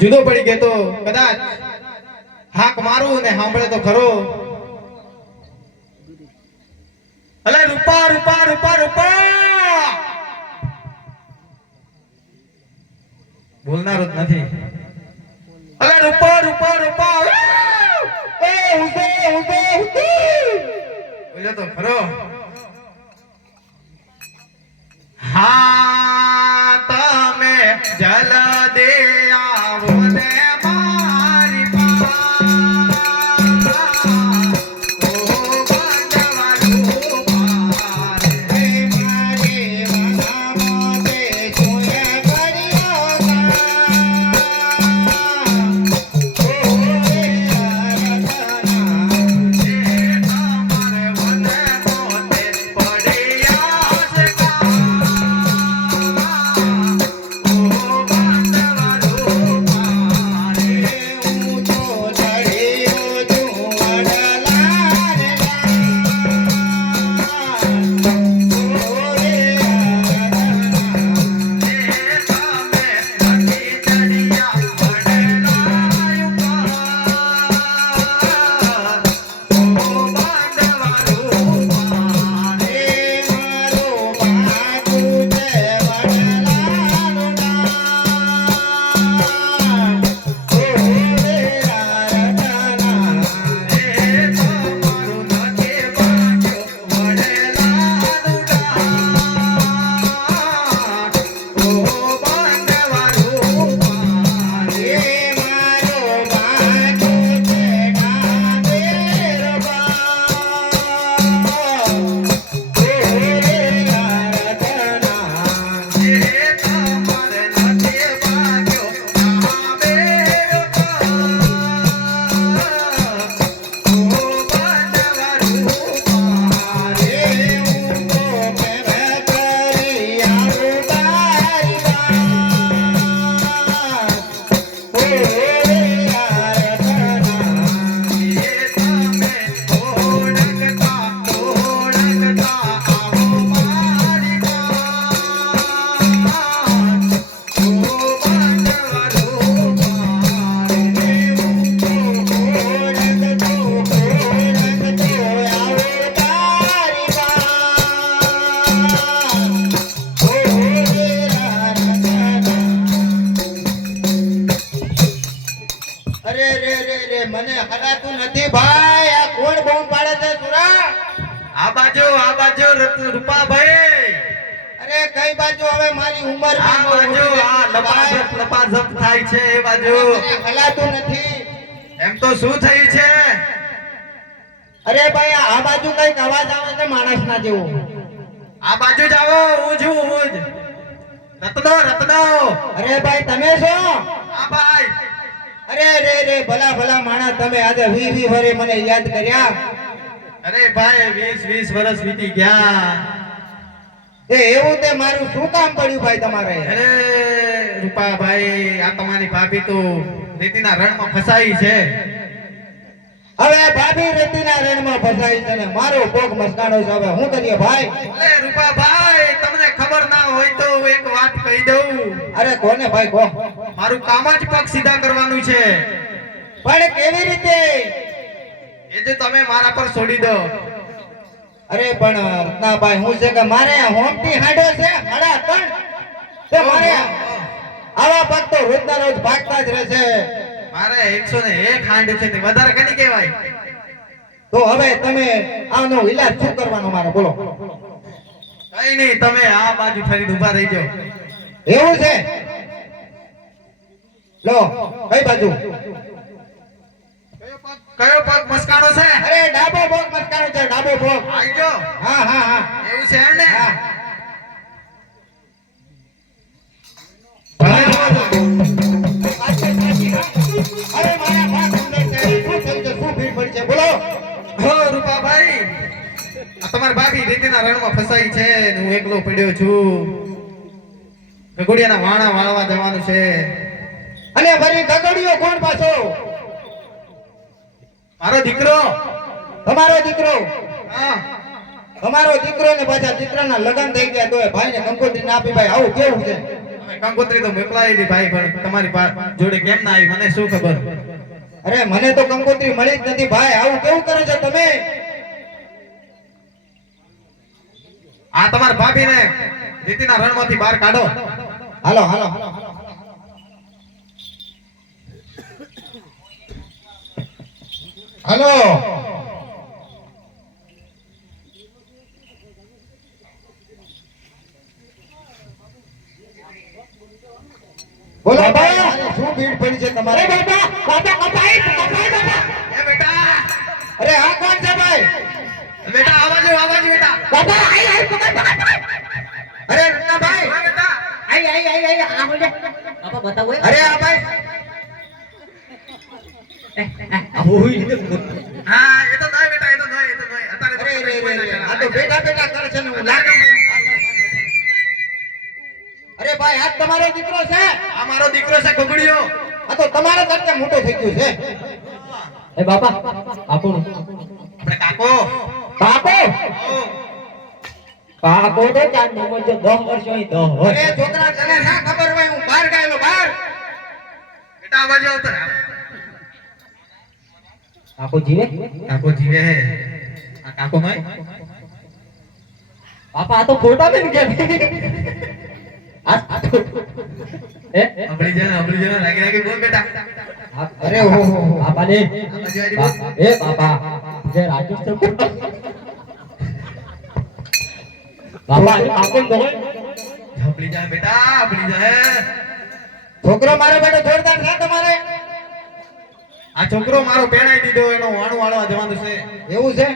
જુદો પડી ગયો તો કદાચ હાક મારું ને સાંભળે તો ખરો. અલે રૂપા રૂપા રૂપા રૂપા! બોલનારો જ નથી. અલે રૂપા રૂપા રૂપા! એ ઉભે ઉભે! બોલ્યો તો ખરો. હા! બાજુ આ બાજુ રૂપાભાઈ. અરે કઈ બાજુ? હવે મારી ઉંમર આ બાજુ આ લપાઝપ લપાઝપ થાય છે એ બાજુ. હલાતું નથી. એમ તો શું થઈ છે? અરે ભાઈ આ બાજુ કંઈક અવાજ આવે છે માણસ ના જેવો. આ બાજુ જ આવો હું છું હું જ. રતનો રતનો અરે ભાઈ તમે છો? હા ભાઈ. અરે રે રે ભલા ભલા માણસ તમે આજે વી વી વરે મને યાદ કર્યા. અરે ભાઈ 20 20 વર્ષ વીતી ગયા. એ એવું તે મારું શું કામ પડ્યું ભાઈ તમારે? અરે રૂપાભાઈ આ તમારી ભાભી તો રેતીના રણમાં ફસાઈ છે. હવે ભાભી રેતીના રણમાં ફસાઈ છે ને મારો કોક મસ્કાણો છે. હવે શું કરીએ ભાઈ? અરે રૂપાભાઈ તમને ખબર ના હોય તો હું એક વાત કહી દઉં. અરે કોને ભાઈ કો? મારું કામ જ પગ સીધા કરવાનું છે. પણ કેવી રીતે? એ તમે મારા પર છોડી દો. અરે પણ રત્નાભાઈ હું છે કે મારે હોમટી હાડો છે? હાડા પણ તે મારે આવા ભક્તો તો રોજના રોજ ભાગતા જ રહેશે મારે એકસો ને એક હાંડ છે તે વધારે કની કહેવાય. તો હવે તમે આનો ઈલાજ શું કરવાનો મારો? બોલો. કઈ નહીં તમે આ બાજુ ફરી ઊભા રહી જાઓ. એવું છે? લો કઈ બાજુ? કયો પગ મસ્કાનો મસ્કાણો છે? અરે ડાબો પગ મસ્કાનો છે ડાબો પગ. આવી જાઓ હા હા હા. એવું છે એમ ને. અરે મારા ભાગ અંદર છે. શું થયું છે? શું ભીડ પડી છે? બોલો. હો રૂપાભાઈ. તમારી ભાભી રેતીના રણમાં ફસાઈ છે હું એકલો પડ્યો છું. ગગુડિયાના વાણા વાળવા જવાનું છે. અને ફરી ગગડિયો કોણ પાછો? મારો દીકરો. તમારો દીકરો. હા. તમારો દીકરો ને પાછા દીકરાના લગ્ન થઈ ગયા તો ભાઈ ને કંકોત્રી ના આપી ભાઈ આવું કેવું છે? કંકોત્રી તો મોકલાવી દી ભાઈ પણ તમારી જોડે કેમ ના આવી મને શું ખબર? અરે મને તો કંકોત્રી મળી જ નથી ભાઈ આવું કેવું કરો છો તમે? આ તમારા ભાભીને રીતિના રણમાંથી બહાર કાઢો. હાલો હાલો હાલો. બોલો ભાઈ શું ભીડ પડી છે તમારે? એ બેટા. અરે આ કોણ છે ભાઈ? બેટા આવા જો આઈ જો બેટા અરે ભાઈ. હા બતાવો અરે આ ભાઈ. હા એ તો નહીં બેટા એ તો નહીં એ તો નહીં અત્યારે અરે રે રે કોઈ ના આ તો બેઠા બેઠા કરે છે ને હું લાગે અરે ભાઈ આ તમારો દીકરો છે. આ મારો દીકરો છે ઘોઘડીયો. આ તો તમારા કરતા મોટો થઈ ગયો છે. એ બાપા આપો આપણે કાકો. કાકો કાકો તો ચાર નંબર જો દસ વર્ષ હોય દસ અરે વર્ષ છોકરા તને ના ખબર હોય હું બહાર ગયેલો બહાર. બેટા આવા આવતો રહે. કાકો જીવે કાકો જીવે હે આ કાકો નહીં બાપા આ તો ફોટા બેન કે આ આ તો એ અબળી જા અબળી જા રાગી રાગી બોલ બેટા આ- અરે હો હો હો. બાપા ને આ બાજુ આરી બોલ. બાપા એ બાપા જે રાજેશ છે બાપા એ કાકો ન હોય અબળી જા બેટા અબળી જા હે છોકરો મારો બેટો જોરદાર છે તમારે આ છોકરો મારો પહેરાઈ દીધો એનો વાણું વાળવા જવાનું છે. એવું છે?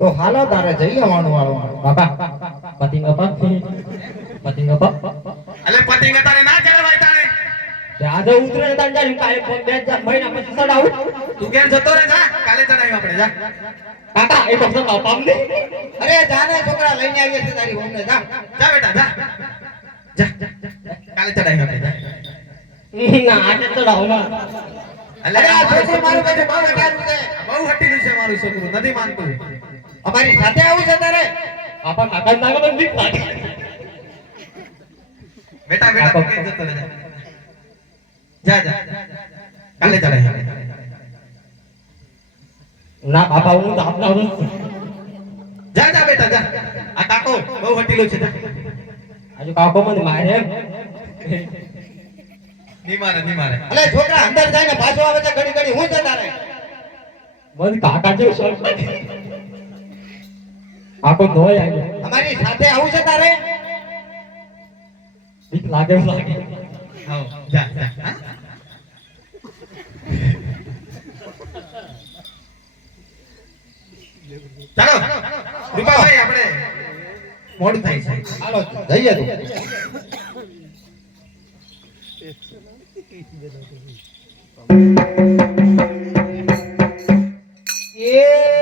તો હાલો તારે જઈએ વાણું વાળવા. બાપા પતિંગ બાપા પતિંગ બાપા અલે પતિંગ તારે ના ચડવાય તારે. આજે ઉતરે તાન જાય કાલે બે ચાર મહિના પછી ચડાવું. તું કેમ જતો રે જા. કાલે ચડાવી આપણે જા. કાકા એ પછી બાપા અમને અરે જાને છોકરા લઈને આવીએ છે તારી વહુને જા. જા બેટા જા. જા. કાલે ચડાવી આપણે જા. ના આજે ચડાવો ના. અલે અરે આ છોકરું મારું બહુ અટારું છે. બહુ હટીનું છે મારું છોકરું નથી માનતું. અમારી સાથે આવું છે તારે? બાપા કાકા ના ગમે બીક બેટા બેટા તું ઘેર જતો જા જા જા. કાલે ચડાવ્યું ના બાપા હું તો આપના હું. જા જા બેટા જા. આ કાકો બહુ હટીલો છે જા. કાકો મને મારે ની મારે ની મારે અલે છોકરા અંદર પાછો આવે છે ઘડી ઘડી હું છે તારે મને કાકા જેવું શોખ લાગે કાકો ધોઈ અમારી સાથે આવું છે તારે બીક લાગે લાગે. આવો જા જા ચાલો રૂપાભાઈ આપણે મોડું થાય છે. હાલો જઈએ તું. એ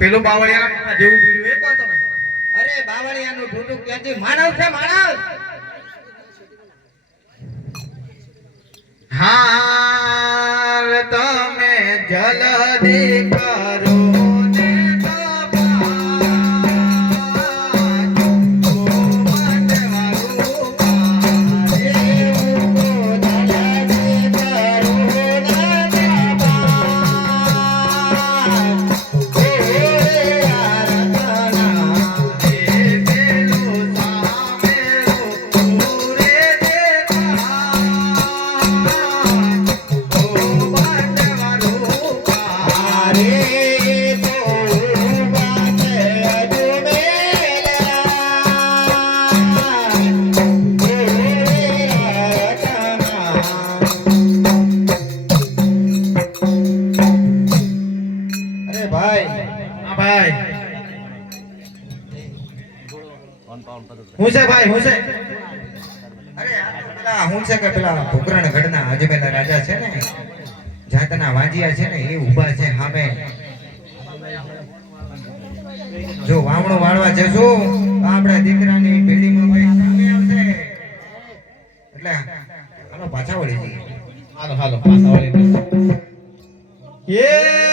પેલું બાવળિયા જેવું પૂર્યું એ કહો તમે. અરે બાવળિયાનું ઢૂંઢું ક્યાંથી માણસ છે માણસ. હાલ તમે જલદી કરો. ભાઈ. ભાઈ. હું છે ભાઈ હું છે? અરે પેલા છે કે પેલા ભોકરણ ગઢના અજમેલા રાજા છે ને? જાતના વાંજિયા છે ને એ ઊભા છે સામે. જો વાવણો વાળવા જશું આપણા દીકરાની પેઢીમાં એટલે હાલો પાછા વળી જઈએ. હાલો હાલો પાછા વળી એ